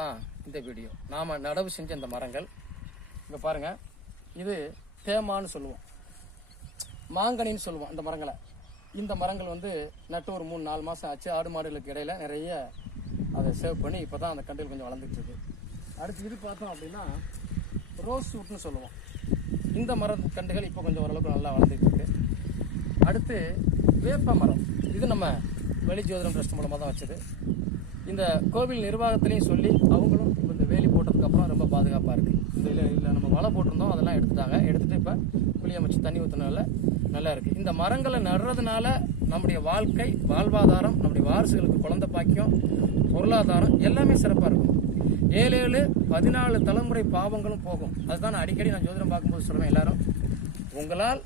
தான் இந்த வீடியோ. நாம நடவு செஞ்ச இந்த மரங்கள் இங்க பாருங்க. இது தேமான்னு சொல்லுவோம், மாங்கனின்னு சொல்லுவோம். இந்த மரங்கள் வந்து நட்டு ஒரு 3-4 மாசம் ஆச்சு. ஆடு மாடுகளுக்கு இடையில நிறைய அதை சேவ் பண்ணி இப்பதான் அந்த கண்டுகள் கொஞ்சம் வளர்ந்துட்டு இருக்கு. அடுத்து இது பார்த்தோம் அப்படின்னா ரோஸ் வுட்னு சொல்லுவோம். இந்த மரம் கண்டுகள் இப்போ கொஞ்சம் ஓரளவுக்கு நல்லா வளர்ந்துட்டு இருக்கு. அடுத்து வேப்ப மரம். இது நம்ம வெளி ஜோதிடம் ட்ரஸ்ட் மூலமாக தான் வச்சது. இந்த கோவில் நிர்வாகத்திலையும் சொல்லி அவங்களும் இப்போ இந்த வேலி போட்டதுக்கு அப்புறம் ரொம்ப பாதுகாப்பாக இருக்குது. இந்த இல்லை நம்ம வலை போட்டிருந்தோம், அதெல்லாம் எடுத்துட்டு இப்போ புளி அமைச்சு தண்ணி ஊற்றினால நல்லா இருக்குது. இந்த மரங்களை நடுறதுனால நம்முடைய வாழ்க்கை வாழ்வாதாரம், நம்முடைய வாரிசுகளுக்கு குழந்தை பாக்கியம், பொருளாதாரம் எல்லாமே சிறப்பாக இருக்கும். 7-14 தலைமுறை பாவங்களும் போகும். அதுதான் நான் அடிக்கடி ஜோதிடம் பார்க்கும்போது சொல்லுவேன். எல்லாரும் உங்களால்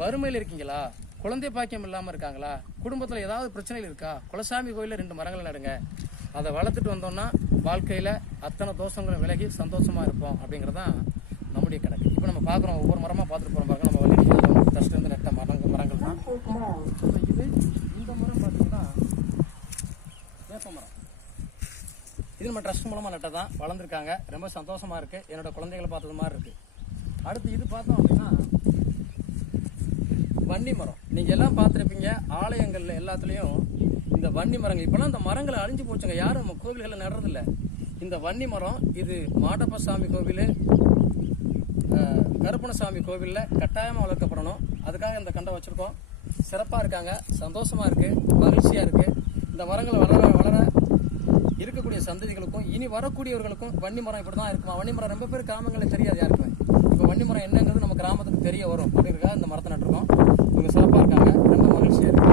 வறுமையில் இருக்கீங்களா, குழந்தை பாக்கியம் இல்லாமல் இருக்காங்களா, குடும்பத்தில் ஏதாவது பிரச்சனைகள் இருக்கா, குலசாமி கோயிலில் 2 மரங்களை நடுங்க. அதை வளர்த்துட்டு வந்தோம்னா வாழ்க்கையில் அத்தனை தோஷங்களும் விலகி சந்தோஷமாக இருப்போம் அப்படிங்கிறதான் நம்முடைய கணக்கு. இப்போ நம்ம பார்க்குறோம், ஒவ்வொரு மரமாக பார்த்துட்டு போகிறோம். பாருங்க, நம்ம வள்ளி தஷ்டிலேருந்து நட்ட மரங்கள் தான் இது. இந்த மரம் பார்த்தீங்கன்னா வேப்ப மரம். இது நம்ம ட்ரஸ்ட் மூலமாக நட்டதான், வளர்ந்துருக்காங்க. ரொம்ப சந்தோஷமாக இருக்குது. என்னோட குழந்தைகளை பார்த்தது மாதிரி இருக்குது. அடுத்து இது பார்த்தோம் அப்படின்னா வன்னி மரம். நீங்கள் எல்லாம் பார்த்துருப்பீங்க ஆலயங்களில் எல்லாத்துலேயும் இந்த வன்னி மரங்கள். இப்போலாம் இந்த மரங்களை அழிஞ்சு போச்சுங்க, யாரும் நம்ம கோவில்களில் நடுறதில்ல. இந்த வன்னி மரம் இது மாடப்பசாமி கோவில், கருப்பணசாமி கோவிலில் கட்டாயமாக வளர்க்கப்படணும். அதுக்காக இந்த கண்டை வச்சுருக்கோம். சிறப்பாக இருக்காங்க, சந்தோஷமாக இருக்குது, மகிழ்ச்சியாக இருக்குது. இந்த மரங்கள் வளர வளர இருக்கக்கூடிய சந்ததிகளுக்கும் இனி வரக்கூடியவர்களுக்கும் வன்னி மரம் இப்படி தான் இருக்குமா. வன்னி மரம் ரொம்ப பேர் கிராமங்களில் தெரியாது யாருக்குமே. இப்போ வன்னி மரம் என்னங்கிறது நம்ம கிராமத்துக்கு தெரிய வரும் அப்படிங்கிறதுக்காக இந்த மரத்தை நட்டுருக்கோம். இவங்க சிறப்பாக இருக்காங்க, ரொம்ப மகிழ்ச்சியாக இருக்கு.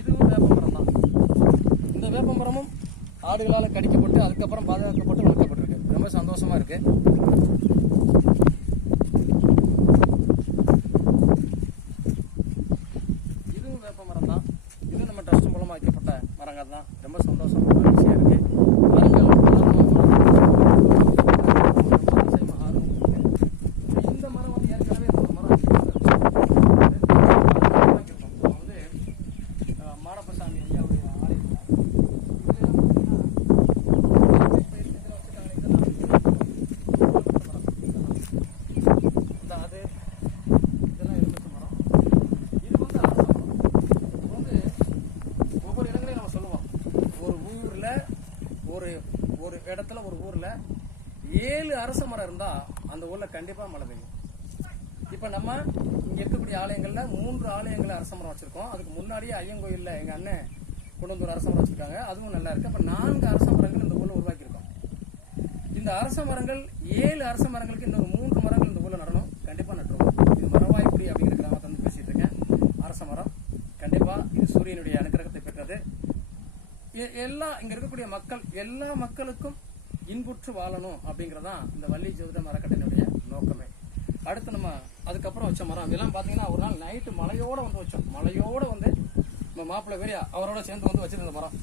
இதுவும் வேப்ப மரம் தான். இந்த வேப்ப மரமும் ஆடுகளால் கடிக்கப்பட்டு அதுக்கப்புறம் பாதுகாக்கப்பட்டு வளர்க்கப்பட்டிருக்கு. ரொம்ப சந்தோஷமா இருக்கு. இதுவும் வேப்ப மரம் தான். இது நம்ம ட்ரஸ்ட் மூலமாக வைக்கப்பட்ட மரங்கள் தான். ரொம்ப சந்தோஷமா மகிழ்ச்சியாக இருக்கு. மரங்கள் இந்த மரம் வந்து ஏற்கனவே மாடப்பசாமி ஐயாவுடைய ஆலயம். ஒரு இடத்துல ஒரு ஊர்ல 7 அரச மரம் இருந்தா அந்த ஊர்ல கண்டிப்பா மழை பெய்யும். இப்ப நம்ம இங்க இருக்கக்கூடிய ஆலயங்கள்ல 3 ஆலயங்கள்ல அரச மரம் வச்சிருக்கோம். அதுக்கு முன்னாடியே ஐயங்கோயில்ல எங்க அண்ணன் கொண்டு வந்து ஒரு அரச மரம் வச்சிருக்காங்க, அதுவும் நல்லா இருக்கு. அப்ப 4 அரச மரங்கள் இந்த ஊர்ல உருவாக்கியிருக்கோம். இந்த அரச மரங்கள் 7 அரச மரங்களுக்கு இன்னொரு 3 மரங்கள் இந்த ஊர்ல நடணும். கண்டிப்பா நட்டுருவோம். இது மரவாய்க்குடி அப்படிங்கிற கிராமத்தை வந்து பேசிட்டு இருக்கேன். அரச மரம் கண்டிப்பா இது சூரியனுடைய அனுக்கிரகத்தை பெற்றது. எல்லாம் இங்க இருக்கக்கூடிய மக்கள் எல்லா மக்களுக்கும் இன்புற்று வாழணும் அப்படிங்கறதான் இந்த வள்ளி ஜோதிடம் அறக்கட்டளையினுடைய நோக்கமே. அடுத்து நம்ம அதுக்கப்புறம் வச்ச மரம் இதெல்லாம் பாத்தீங்கன்னா ஒரு நாள் நைட்டு மழையோட வந்து வச்சோம். மழையோட வந்து நம்ம மாப்பிள்ளை வேறியா அவரோட சேர்ந்து வந்து வச்சிருந்த மரம்.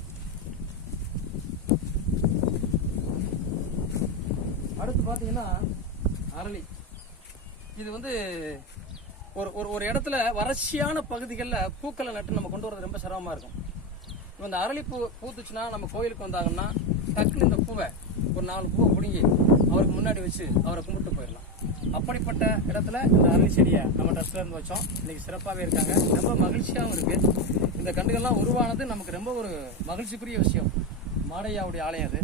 அடுத்து பாத்தீங்கன்னா அரளி. இது வந்து ஒரு இடத்துல வறட்சியான பகுதிகளில் பூக்களை நட்டு நம்ம கொண்டு வரது ரொம்ப சிரமமா இருக்கும். இந்த அரளி பூ பூத்துச்சுன்னா நம்ம கோயிலுக்கு வந்தாங்கன்னா டக்குன்னு இந்த பூவை ஒரு 4 பூவை பிடுங்கி அவருக்கு முன்னாடி வச்சு அவரை கும்பிட்டு போயிடலாம். அப்படிப்பட்ட இடத்துல இந்த அரளி செடியை நம்ம ட்ரஸ்ட்ல இருந்து வச்சோம். இன்னைக்கு சிறப்பாகவே இருக்காங்க, ரொம்ப மகிழ்ச்சியாகவும் இருக்கு. இந்த கண்டுகள்லாம் உருவானது நமக்கு ரொம்ப ஒரு மகிழ்ச்சிக்குரிய விஷயம். மாடையாவுடைய ஆலயம் அது.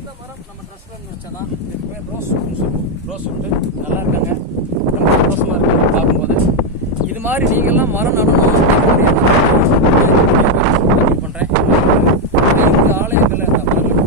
இந்த மரம் நம்ம ட்ரஸ்ட்ல இருந்து வச்சாதான் இதுக்கு பேர் ரோஸ் வுட்னு சொல்லுவோம். ரோஸ் வுட்டு நல்லா இருக்காங்க, ரொம்ப சந்தோஷமா இருக்காங்க பார்க்கும்போது. இது மாதிரி நீங்கள்லாம் மரம் நடணும் பண்றேன். ஆலயங்கள்ல இந்த மரங்கள்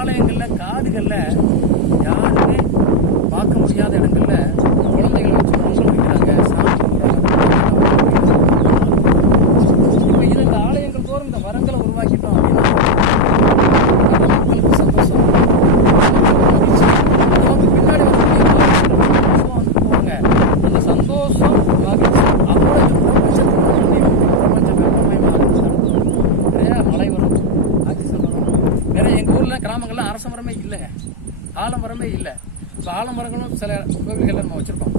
ஆலயங்கள்ல காடுகள்ல யாருமே பார்க்க முடியாத இடங்கள்ல குழந்தைகளை வச்சு பொங்கல் வைக்கிறாங்க, சாமி கும்பிடுறாங்க. இப்ப இது இந்த ஆலயங்கள் தோறும் இந்த வரங்களை உருவாக்கிட்டோம் அப்படின்னா மக்களுக்கு சந்தோஷம், நமக்கு பின்னாடி வந்து போங்க. அந்த சந்தோஷம் மகிழ்ச்சி அப்போ பிரபஞ்சம் நிறைய மழை வரும், ஆக்சிஜன் வரும். நிறைய எங்க ஊர்ல கிராமங்கள்ல அரச மரமே இல்லைங்க, ஆலமரமே இல்லை. இப்போ ஆலமரங்களும் சில கோவில்கள் நம்ம வச்சிருக்கோம்.